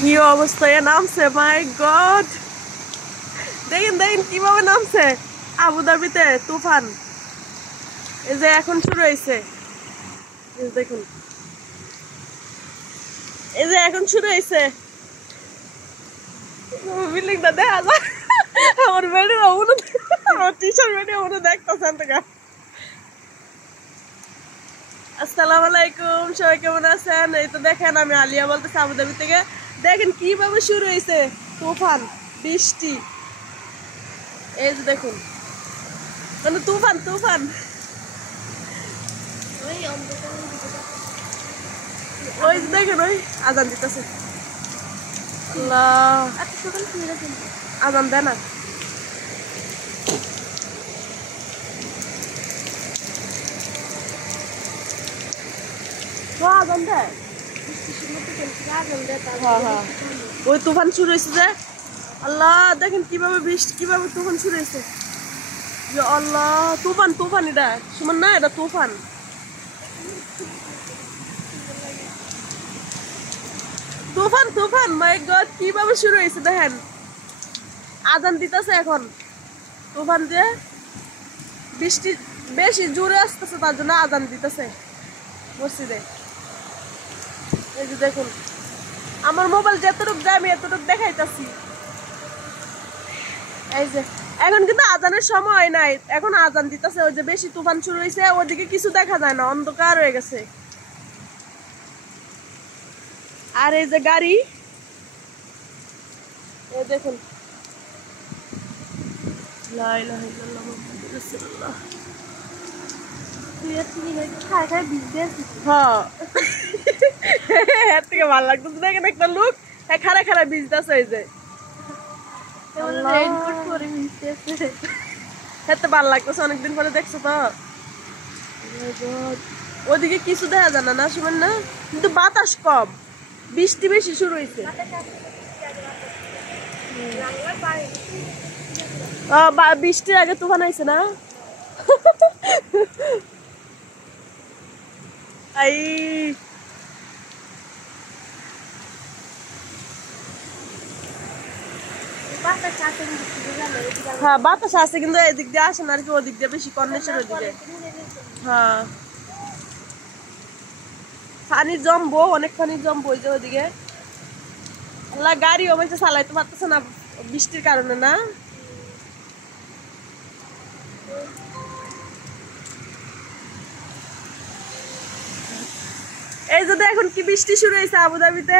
কি অবস্থায় নামছে, মাই গড। দেখেন দেখেন কিভাবে নামছে আবুধাবিতে তুফান। এই যে এখন শুরু হয়েছে, দেখুন এই যে এখন শুরু হয়েছে। বিল্ডিংটা দেখা যায়, আমার বেডের অবনতি, আমার টিচার বেডে অবনতি দেখতেছেন থেকে। আসসালামু আলাইকুম, সবাই কেমন আছেন? এই তো দেখেন আমি আলিয়া বলতেছি আবুধাবি থেকে। দেখেন কিভাবে শুরু হয়েছে তুফান, বৃষ্টি। এই যে দেখুন মানে তুফান তুফান। ওই যে দেখেন ওই আজান দিতেছে। আল্লাহ, আজান দেয় না। আজান দেয়, ওই তুফান শুরু হয়েছে যে। আল্লাহ দেখেন কিভাবে বৃষ্টি, কিভাবে তুফান শুরু হয়েছে। আল্লাহ তুফান তুফান, এটা সুমন না, এটা তুফান। তুফান তুফান, মাই গড কিভাবে শুরু হয়েছে দেখেন। আজান দিতেছে এখন, তুফান দিয়ে বৃষ্টি বেশি জোরে আসতেছে, তার জন্য আজান দিতেছে মসজিদে। এই যে দেখুন আমার মোবাইল যতটুকু যায় আমি এতটুকু দেখাইতেছি। এই যে এখন কিন্তু আজানের সময় নাই, এখন আজান দিতেছে। ওই যে বেশি তুফান শুরু হয়েছে, ওইদিকে কিছু দেখা যায় না, অন্ধকার হয়ে গেছে। আর এই যে গাড়ি, এই দেখুন লা ইলাহা ইল্লাল্লাহ মুহাম্মাদুর রাসূলুল্লাহ। হ্যাঁ এর থেকে ভালো লাগতেছে। দেখেন একটা লোক খাড়া খাড়া ভিজতেছে, এই যে এত ভালো লাগতেছে। অনেকদিন পরে দেখছো তো। ওদিকে কিছু দেখা যায় না সুমন না, কিন্তু বাতাস কম, বৃষ্টি বেশি শুরু হয়েছে। বৃষ্টির আগে তুফান আইছে না। আই হ্যাঁ বাতাস আছে, কিন্তু এদিক দিয়ে আসে না আর কি, ওদিক দিয়ে বেশি কন্ডেন্সার ওদিকে। হ্যাঁ পানি জমবো, অনেক পানি জমবো ওই যে ওদিকে। আল্লাহ গাড়িও বলছে চালাইতে পারতেছে না বৃষ্টির কারণে না। এই যে এখন কি বৃষ্টি শুরু হয়েছে আবুধাবিতে,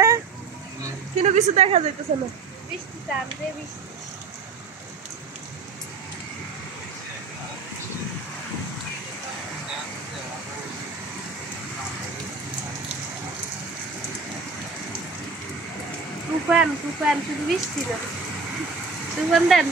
কিন্তু কিছু দেখা যাইতেছে না। তুফান তুফান, শুধু বৃষ্টি না, তুফান দেন